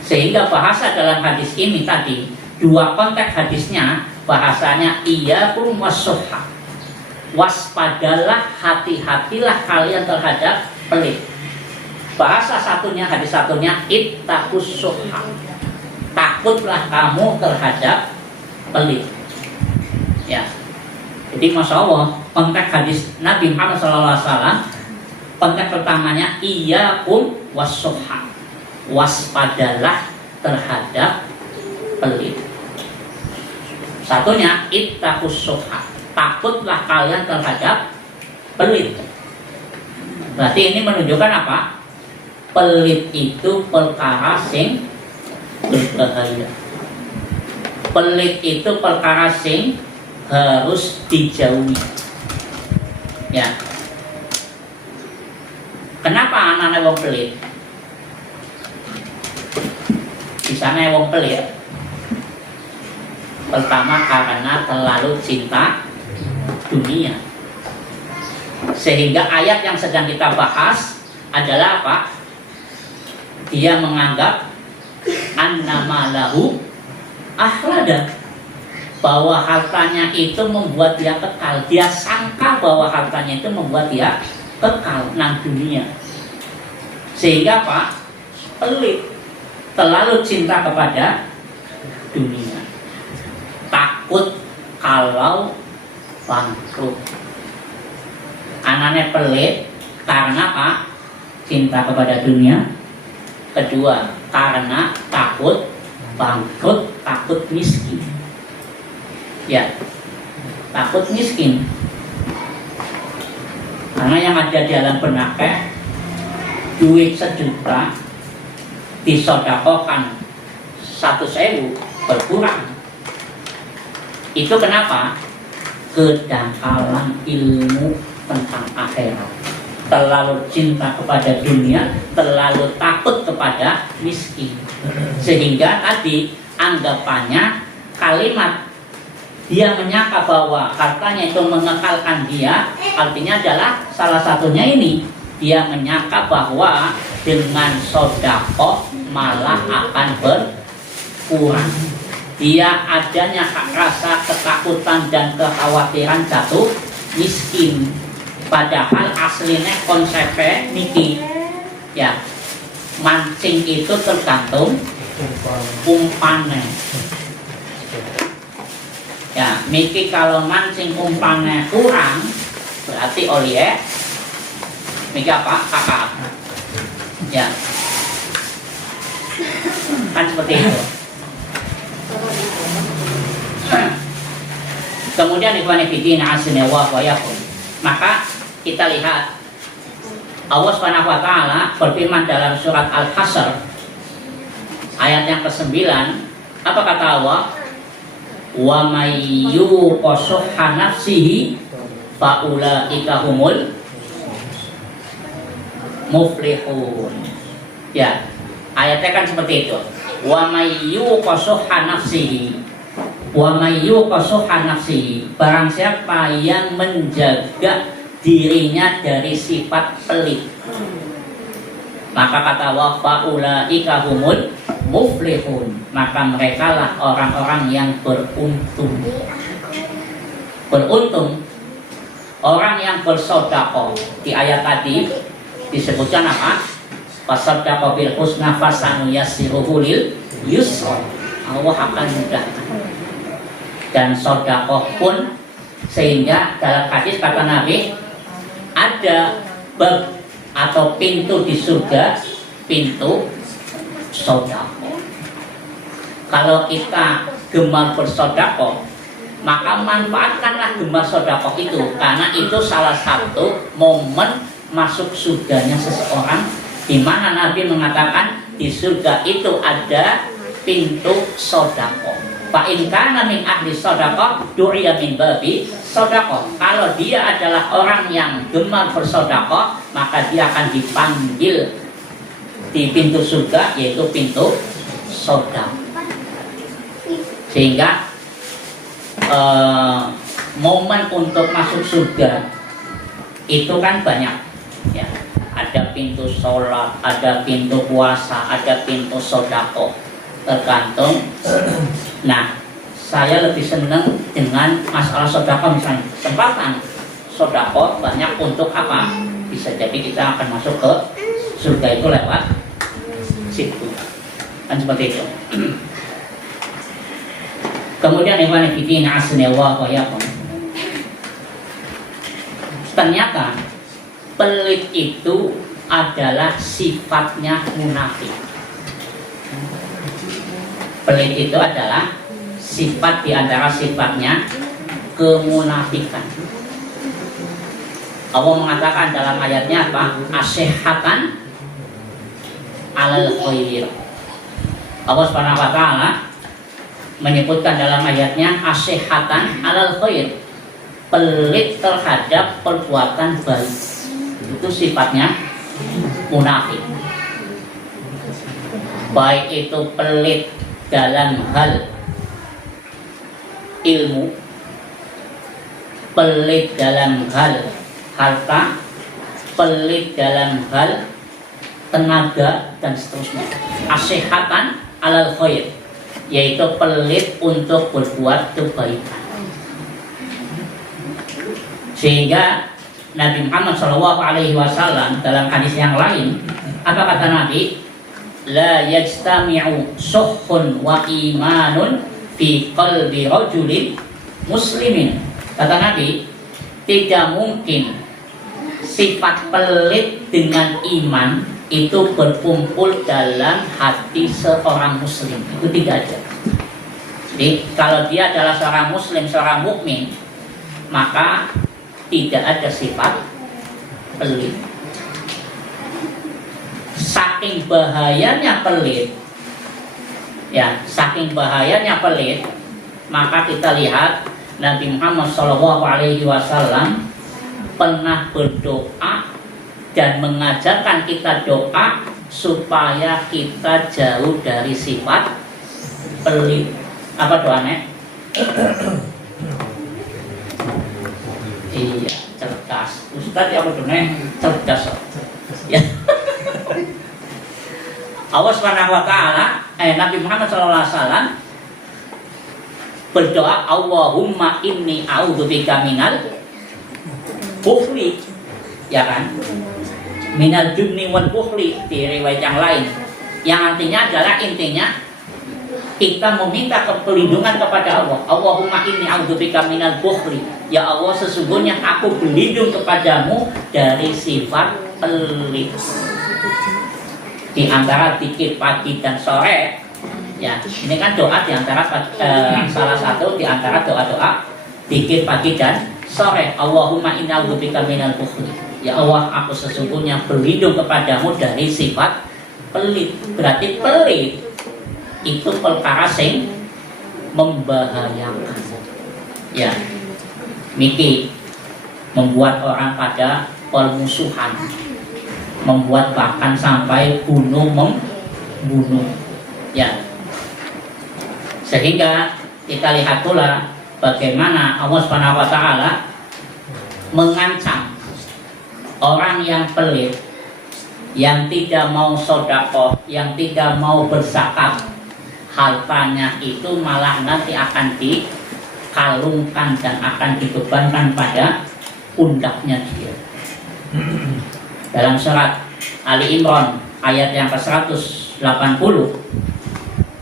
Sehingga bahasa dalam hadis ini tadi, dua konteks hadisnya, bahasanya iyyakum was-suhha. Waspadalah, hati-hatilah kalian terhadap pelit. Bahasa satunya, hadis satunya ittaqus suhha. Takutlah kamu terhadap pelit. Ya. Jadi Masya Allah, konteks hadis Nabi Muhammad SAW, konteks pertamanya iyyakum was-suhha, waspadalah terhadap pelit. Satunya ittaqus suhha, takutlah kalian terhadap pelit. Berarti ini menunjukkan apa? Pelit itu perkara sing berbahaya. Pelit itu perkara sing harus dijauhi. Ya. Kenapa anak-anak wong pelit? Bisanya wong pelit. Pertama karena terlalu cinta dunia. Sehingga ayat yang sedang kita bahas adalah apa? Dia menganggap annama lahu akhlada, bahwa hartanya itu membuat dia kekal. Dia sangka bahwa hartanya itu membuat dia kekal nang dunia, sehingga apa? Pelit, terlalu cinta kepada dunia, takut kalau bangkrut. Anaknya pelit karena apa? Cinta kepada dunia. Kedua, karena takut bangkrut, takut miskin. Ya, takut miskin. Karena yang ada di dalam benaknya, duit 1 juta disodakokan 1.000 berkurang. Itu kenapa? Kedangkalan ilmu tentang akhirat. Terlalu cinta kepada dunia, terlalu takut kepada miskin. Sehingga tadi anggapannya kalimat dia menyangka bahwa hartanya itu mengekalkan dia, artinya adalah salah satunya ini, dia menyangka bahwa dengan sedekah malah akan berkurang. Dia adanya rasa ketakutan dan kekhawatiran jatuh miskin. Padahal aslinya konsepnya niki, ya, mancing itu tergantung umpannya. Ya, miki kalau mancing umpannya kurang, berarti oleh miki apa? Kakak. Ya, kan seperti itu. Kemudian ikhwan fillah azanillahu wa iyyakum. Maka kita lihat Allah Subhanahu wa taala berfirman dalam surat Al-Hasr ayat yang ke-9. Apa kata Allah? Wa may yuqashuha nafsihi fa ulaika humul muflihun. Ya, ayatnya kan seperti itu. Wa may yuqashuha nafsihi, wa may yuqashuha nafsihi, barang siapa yang menjaga dirinya dari sifat pelit, maka kata Allah faulaika humul muflihun, maka merekalah orang-orang yang beruntung. Beruntung orang yang bersedekah. Di ayat tadi disebutkan apa? Fasaddaqa bil husna fasanuyassiruhu lil yusra. Allah akan mudahkan. Dan sedekah pun, sehingga dalam hadis kata Nabi ada bab atau pintu di surga, pintu sedekah. Kalau kita gemar bersedekah, maka manfaatkanlah gemar sedekah itu, karena itu salah satu momen masuk surganya seseorang, di mana Nabi mengatakan di surga itu ada pintu sedekah. Fa in kana min ahli sedekah du'iya min babi sedekah. Kalau dia adalah orang yang gemar bersedekah, maka dia akan dipanggil di pintu surga, yaitu pintu sedekah. Sehingga momen untuk masuk surga itu kan banyak, ya. Ada pintu sholat, ada pintu puasa, ada pintu sedekah, tergantung. Nah, saya lebih senang dengan masalah sedekah, misalnya kesempatan sedekah banyak untuk apa? Bisa jadi kita akan masuk ke surga itu lewat situ, kan seperti itu. Kemudian ikhwan fillah azanillahu wa iyyakum, ternyata pelit itu adalah sifatnya munafik. Pelit itu adalah sifat di antara sifatnya kemunafikan. Allah mengatakan dalam ayatnya apa? Asyihatan alal khair. Allah Subhanahu wa taala menyebutkan dalam ayatnya asyihatan alal khair, pelit terhadap perbuatan baik. Itu sifatnya munafik. Baik itu pelit dalam hal ilmu, pelit dalam hal harta, pelit dalam hal tenaga, dan seterusnya. Asyihatan alal khair, yaitu pelit untuk berbuat kebaikan. Sehingga Nabi Muhammad SAW dalam hadis yang lain, apa kata Nabi? La yajtami'u suhun wa imanun fi qalbi rajulin muslimin. Kata Nabi, tidak mungkin sifat pelit dengan iman itu berkumpul dalam hati seorang muslim. Itu tidak ada. Jadi kalau dia adalah seorang muslim, seorang mukmin, maka tidak ada sifat pelit. Saking bahayanya pelit, ya, saking bahayanya pelit, maka kita lihat Nabi Muhammad SAW pernah berdoa dan mengajarkan kita doa supaya kita jauh dari sifat pelit. Apa doanya? Iya, cerdas. Ustaz ya, apa doanya? Cerdas. Ya. Allah Subhanahu wa taala, Nabi Muhammad SAW berdoa, Allahumma inni a'udzubika minal bukhli, ya kan? Minal jubni wal bukhli, di riwayat yang lain, yang artinya adalah intinya kita meminta perlindungan kepada Allah. Allahumma inni a'udzubika minal bukhli, ya Allah, sesungguhnya aku berlindung kepadamu dari sifat pelit. Di antara zikir pagi dan sore, ya, ini kan doa di antara salah satu di antara doa-doa Dikir pagi dan sore. Allahumma inna a'udzubika minal bukhli. Ya Allah, aku sesungguhnya berlindung kepadamu dari sifat pelit. Berarti pelit itu perkara sing membahayakan. Ya, Miki membuat orang pada permusuhan, membuat bahkan sampai bunuh membunuh. Ya, sehingga kita lihat pula bagaimana Allah Subhanahu wa taala mengancam orang yang pelit, yang tidak mau sedekah, yang tidak mau berzakat, hartanya itu malah nanti akan dikalungkan dan akan dibebankan pada pundaknya dia. Dalam surat Ali Imran ayat yang ke-180,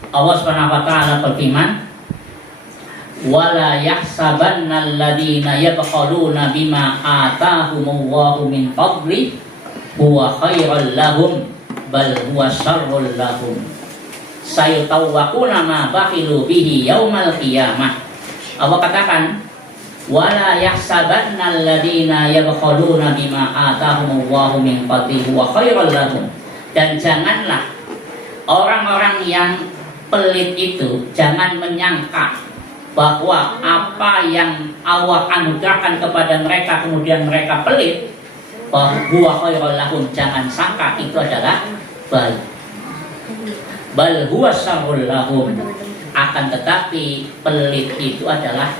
Allah Subhanahu wa taala berfirman, wala yahsabanna alladhina yabkhaluna bima atahumullahu min fadli huwa khairal lahum bal huwa syarrul lahum sayutawwaquna ma bakhilu bihi yaumal qiyamah. Allah katakan, wala yahsabanna alladhina yabkhaluna bima atahumullahu min fadli huwa khairal lahum. Dan janganlah orang-orang yang pelit itu jangan menyangka bahwa apa yang Allah anugerahkan kepada mereka kemudian mereka pelit, bahwa khairul lahum, jangan sangka itu adalah baik. Bal huwa syarrul lahum, akan tetapi pelit itu adalah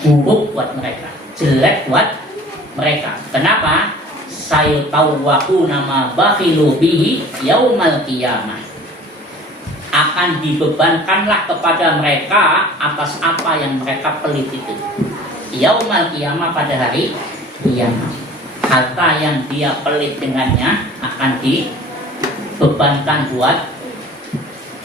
buruk buat mereka, jelek buat mereka. Kenapa? Sayutawwaquna ma bakhilu bihi yaumal qiyamah. Akan dibebankanlah kepada mereka atas apa yang mereka pelit itu. Yaumal qiyamah, pada hari kiamat. Harta yang dia pelit dengannya akan dibebankan buat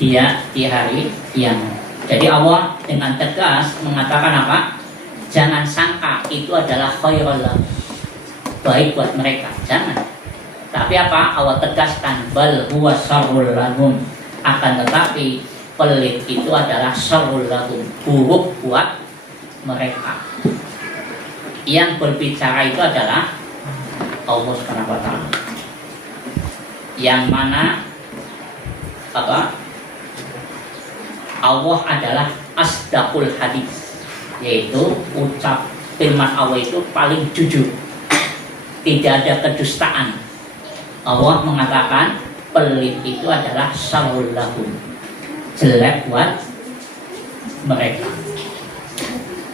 dia di hari kiamat. Jadi Allah dengan tegas mengatakan apa? Jangan sangka itu adalah khairul lahum, baik buat mereka. Jangan. Tapi apa? Allah tegaskan, bal huwa syarrul lahum. Akan tetapi pelit itu adalah syarrul lahum, buruk buat mereka. Yang berbicara itu adalah Allah Subhanahu wa taala. Yang mana apa? Allah adalah asdaqul hadis, yaitu ucap firman Allah itu paling jujur, tidak ada kedustaan. Allah mengatakan pelit itu adalah syarrul lahum, jelek buat mereka.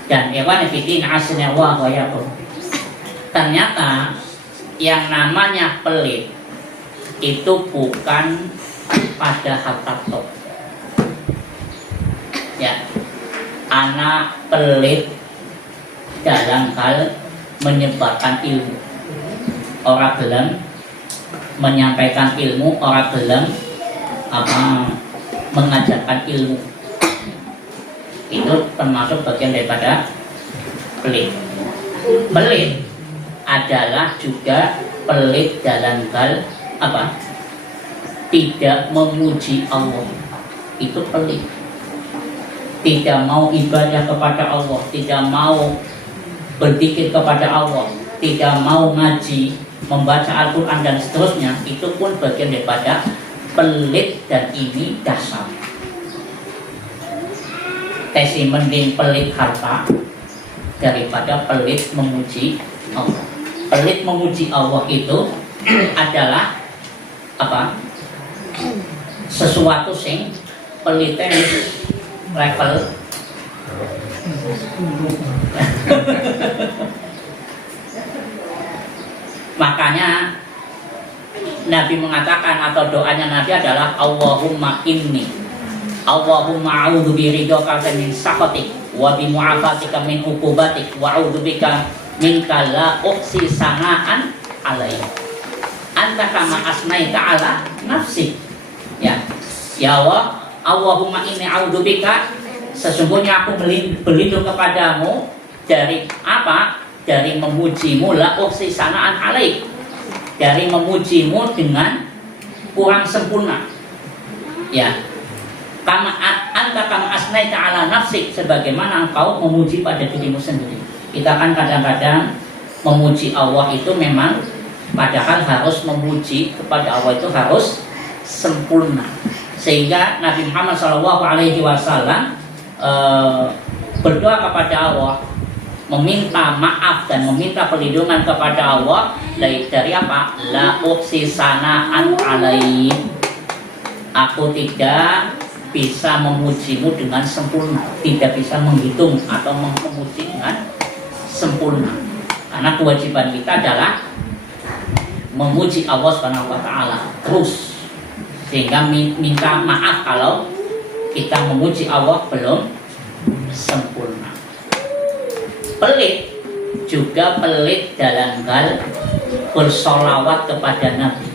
Dan ikhwan fillah azanallahu wa iyyakum, ternyata yang namanya pelit itu bukan pada harta top. Ya, anak pelit dalam hal menyebarkan ilmu. Orang gelem menyampaikan ilmu, orang gelem mengajarkan ilmu. Itu termasuk bagian daripada pelit. Pelit adalah juga pelit dalam hal apa? Tidak memuji Allah. Itu pelit. Tidak mau ibadah kepada Allah, tidak mau berzikir kepada Allah, tidak mau ngaji, membaca Al-Quran dan seterusnya, itu pun bagian daripada pelit, dan ini dasar. Tesi mending pelit harta daripada pelit memuji Allah. Pelit memuji Allah itu adalah apa? Sesuatu sing pelitnya level makanya Nabi mengatakan, atau doanya Nabi adalah Allahumma inni, Allahumma a'udzu biridhaka min sakhatik wa bi mu'afatika min uqubatik wa a'udzu bika minka la uqsi sana'an alaik anta kama asnaita ala nafsi. Ya Allah, Allahumma inni a'udzubika, sesungguhnya aku berlindung kepadamu dari apa? Dari memujimu, la uqsi sana'an alaik, dari memujimu dengan kurang sempurna. Ya, anta kama asnaita ala nafsik, sebagaimana engkau memuji pada dirimu sendiri. Kita kan kadang-kadang memuji Allah itu memang padahal harus memuji kepada Allah itu harus sempurna. Sehingga Nabi Muhammad SAW berdoa kepada Allah, meminta maaf dan meminta perlindungan kepada Allah dari apa? La uqsi sana'an alaih. Aku tidak bisa memujimu dengan sempurna, tidak bisa menghitung atau memuji dengan sempurna. Karena kewajiban kita adalah memuji Allah Subhanahu wa taala terus. Sehingga minta maaf kalau kita memuji Allah belum sempurna. Pelit juga pelit dalam hal bersolawat kepada Nabi.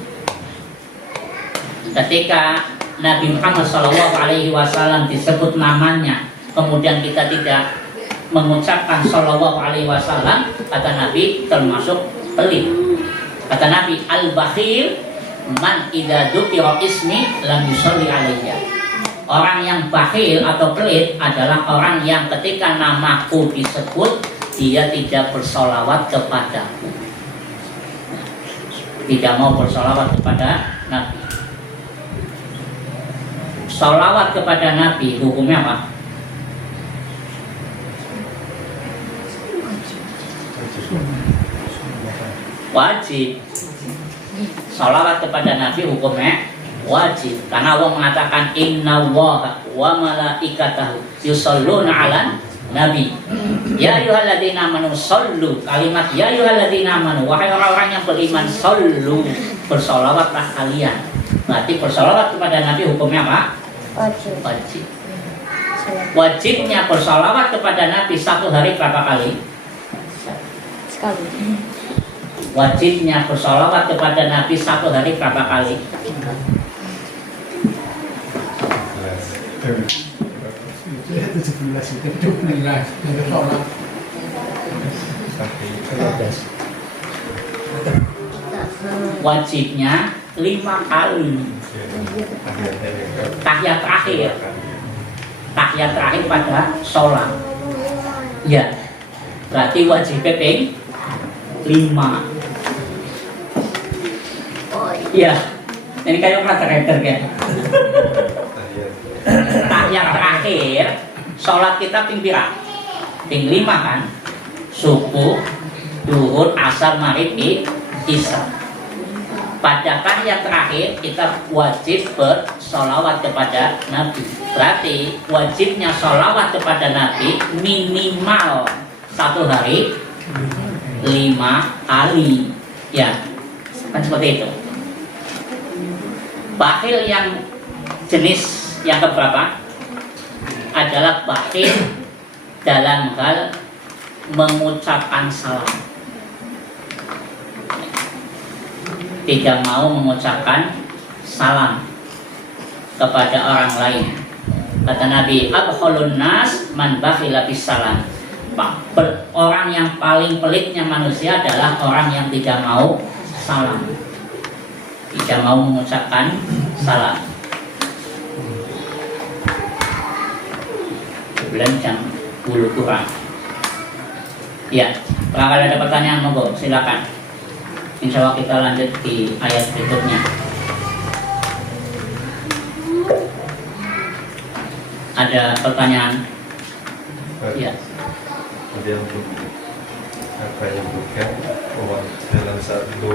Ketika Nabi Muhammad SAW disebut namanya, kemudian kita tidak mengucapkan sallallahu alaihi wasallam, kata Nabi termasuk pelit. Kata Nabi, al-bakhil man idza dzukira ismi lam yusalli alayya. Orang yang bakhil atau pelit adalah orang yang ketika namaku disebut dia tidak bersolawat kepadaku, tidak mau bersolawat kepada Nabi. Solawat kepada Nabi hukumnya apa? Wajib. Solawat kepada Nabi hukumnya wajib. Karena Allah mengatakan Inna Allaha wa malaikatahu yusholluna ala Nabi. Ya ayyuhalladzina amanu shollu. Kalimat ya ayyuhalladzina amanu, wahai orang-orang yang beriman, shollu, bersolawatlah kalian. Berarti bersolawat kepada Nabi hukumnya apa? Wajib. Wajibnya bersolawat kepada Nabi satu hari berapa kali? Sekali. Wajibnya bersolawat kepada Nabi satu hari berapa kali? 17. Wajibnya 5 kali. Tahiyat terakhir. Tahiyat terakhir pada sholat. Ya. Berarti wajib pepeng 5. Ya. Ini kayak operator ya. Tahiyat terakhir sholat kita ping pira? Ping 5 kan? Subuh, duhur, asar, maghrib, isya. Pada tahiyat terakhir kita wajib bersolawat kepada Nabi. Berarti wajibnya solawat kepada Nabi minimal satu hari 5 kali. Ya, kan seperti itu. Bakhil yang jenis yang keberapa? Adalah bakhil dalam hal mengucapkan salam. Tidak mau mengucapkan salam kepada orang lain. Kata Nabi, abkhulun nas man bakhila bis salam. Orang yang paling pelitnya manusia adalah orang yang tidak mau salam, tidak mau mengucapkan salam. Bulan jam 10 kurang. Ya, kalau ada pertanyaan monggo silakan. Insya Allah kita lanjut di ayat berikutnya. Ada pertanyaan? Ya. Jadi untuk apa yang bukan bahwa dalam satu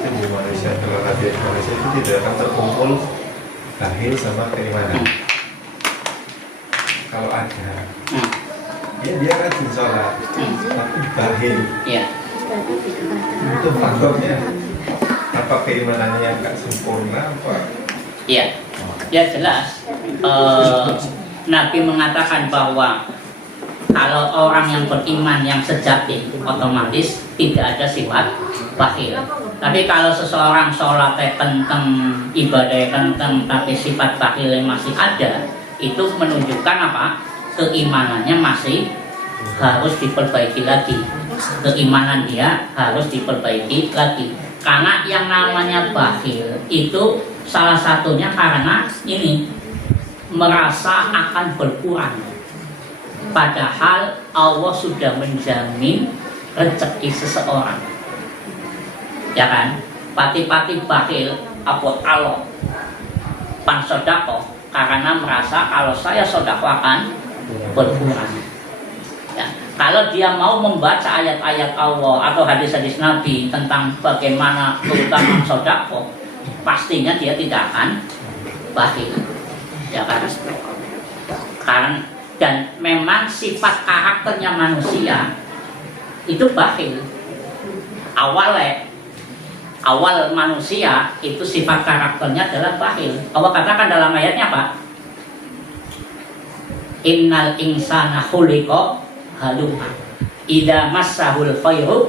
di Malaysia atau rakyat Malaysia itu tidak akan terkumpul bakhil sama keimanan. Kalau ada, dia rajin sholat, tapi bakhil. Ya. Itu faktornya apa keimanannya yang gak sempurna apa? Ya, ya jelas. Nabi mengatakan bahwa kalau orang yang beriman yang sejati otomatis tidak ada sifat bakhil. Tapi kalau seseorang sholatnya kenteng, ibadahnya kenteng, tapi sifat bakhilnya masih ada, itu menunjukkan apa? Keimanannya masih harus diperbaiki lagi. Keimanan dia harus diperbaiki lagi. Karena yang namanya bakhil itu salah satunya karena ini merasa akan berkurang. Padahal Allah sudah menjamin rezeki seseorang. Ya kan? Pati-pati bakhil apa kalau pan sodako karena merasa kalau saya sodako akan berkurang. Ya. Kalau dia mau membaca ayat-ayat Allah atau hadis-hadis Nabi tentang bagaimana keutamaan sodako, pastinya dia tidak akan bakhil. Ya kan? Karena dan memang sifat karakternya manusia itu bakhil. Awal manusia itu sifat karakternya adalah bakhil. Allah katakan dalam ayatnya apa? Innal insana khuliqa halu'a. Idza massahul khairu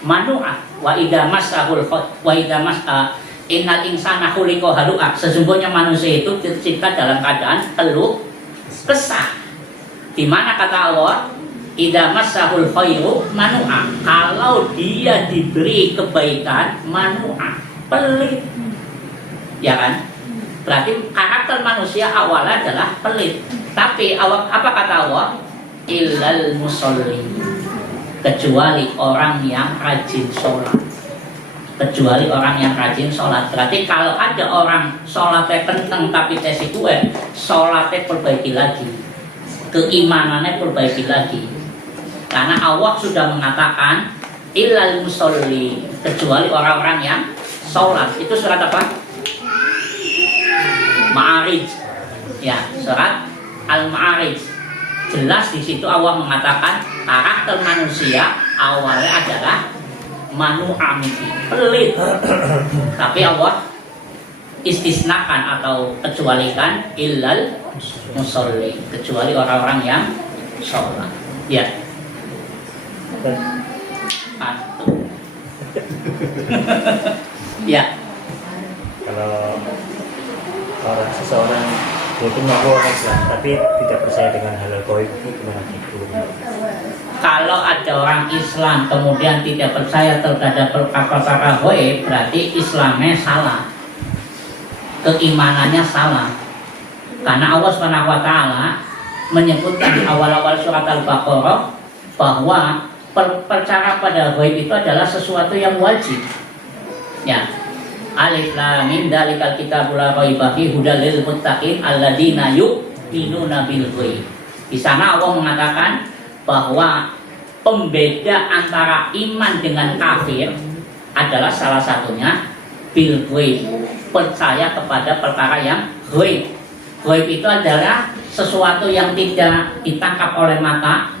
manu'a wa idza massahul innal insana khuliqa halu'a. Sesungguhnya manusia itu tercipta dalam keadaan keluh kesah. Di mana kata Allah, idza massahul khairu manu'a. Kalau dia diberi kebaikan, manu'a, pelit. Ya kan? Berarti karakter manusia awalnya adalah pelit. Tapi apa kata Allah? Illal musolli. Kecuali orang yang rajin sholat. Kecuali orang yang rajin sholat. Berarti kalau ada orang sholatnya kenteng tapi tesi kue, sholatnya perbaiki lagi, keimanannya perbaiki lagi. Karena Allah sudah mengatakan illal musolli, kecuali orang-orang yang sholat. Itu surat apa? Ma'arij. Ya, surat Al-Ma'arij. Jelas di situ Allah mengatakan karakter manusia awalnya adalah manu'amiti, pelit. Tapi Allah istisnakan atau kecualikan illal musolli, kecuali orang-orang yang sholat. Ya. Ya. Kalau seseorang mungkin mengaku orang Islam tapi tidak percaya dengan halal gaib, itu gimana gitu? Kalau ada orang Islam kemudian tidak percaya terhadap perkara gaib, berarti Islamnya salah, keimanannya salah. Karena Allah SWT menyebutkan di awal-awal surat Al-Baqarah bahwa percaya pada gaib itu adalah sesuatu yang wajib. Ya. Alif lam mim dzalikal kitabul la raiba fihi hudal lil muttaqin alladzina yu'minuna bil ghaib. Di sana Allah mengatakan bahwa pembeda antara iman dengan kafir adalah salah satunya bil ghaib, percaya kepada perkara yang ghaib. Ghaib itu adalah sesuatu yang tidak ditangkap oleh mata,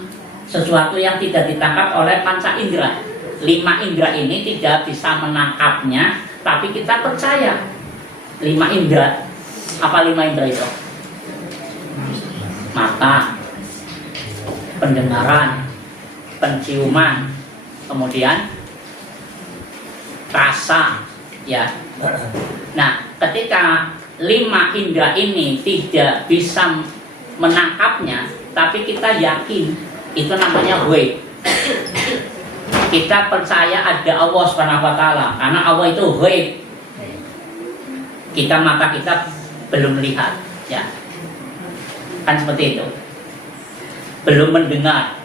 sesuatu yang tidak ditangkap oleh panca indera. 5 indera ini tidak bisa menangkapnya, tapi kita percaya 5 indera. Apa 5 indera itu? Mata, pendengaran, penciuman, kemudian rasa, ya. Nah, ketika 5 indera ini tidak bisa menangkapnya, tapi kita yakin, itu namanya ghaib. Kita percaya ada Allah SWT karena Allah itu ghaib. Mata kita belum melihat, ya. Kan seperti itu. Belum mendengar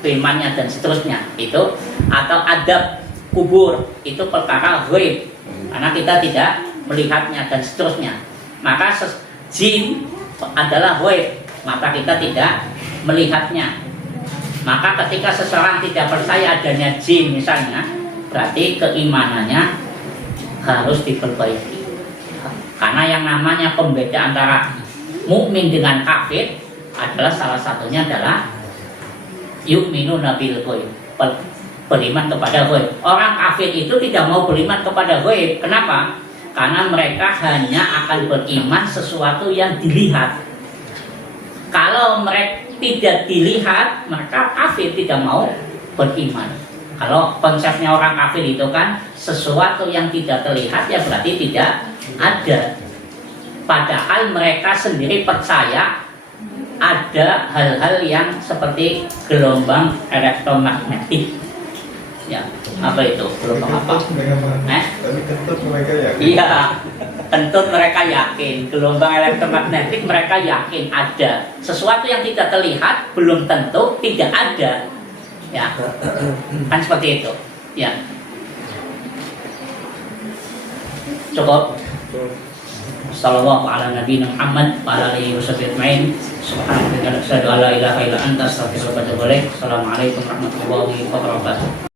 firman-Nya dan seterusnya. Itu atau adab kubur, itu perkara ghaib. Karena kita tidak melihatnya dan seterusnya. Maka jin adalah ghaib, maka kita tidak melihatnya. Maka ketika seseorang tidak percaya adanya jin misalnya, berarti keimanannya harus diperbaiki. Karena yang namanya pembeda antara mukmin dengan kafir adalah salah satunya adalah yu'minuna bil ghaib, beriman kepada ghaib. Orang kafir itu tidak mau beriman kepada ghaib. Kenapa? Karena mereka hanya akan beriman sesuatu yang dilihat. Kalau mereka tidak dilihat, maka kafir tidak mau beriman. Kalau konsepnya orang kafir itu kan sesuatu yang tidak terlihat, ya berarti tidak ada. Padahal mereka sendiri percaya ada hal-hal yang seperti gelombang elektromagnetik. Ya, apa itu? Gelombang apa? Tapi tetap mereka ya. Iya. Kentut mereka yakin, gelombang elektromagnetik mereka yakin ada. Sesuatu yang tidak terlihat belum tentu tidak ada. Ya, kan seperti itu. Ya, cukup. Sallallahu ala nabiyina Muhammad wa ala alihi wasallam. Subhanaka la ilaha illa anta astaghfiruka wa atubu ilaik. Assalamualaikum warahmatullahi wabarakatuh.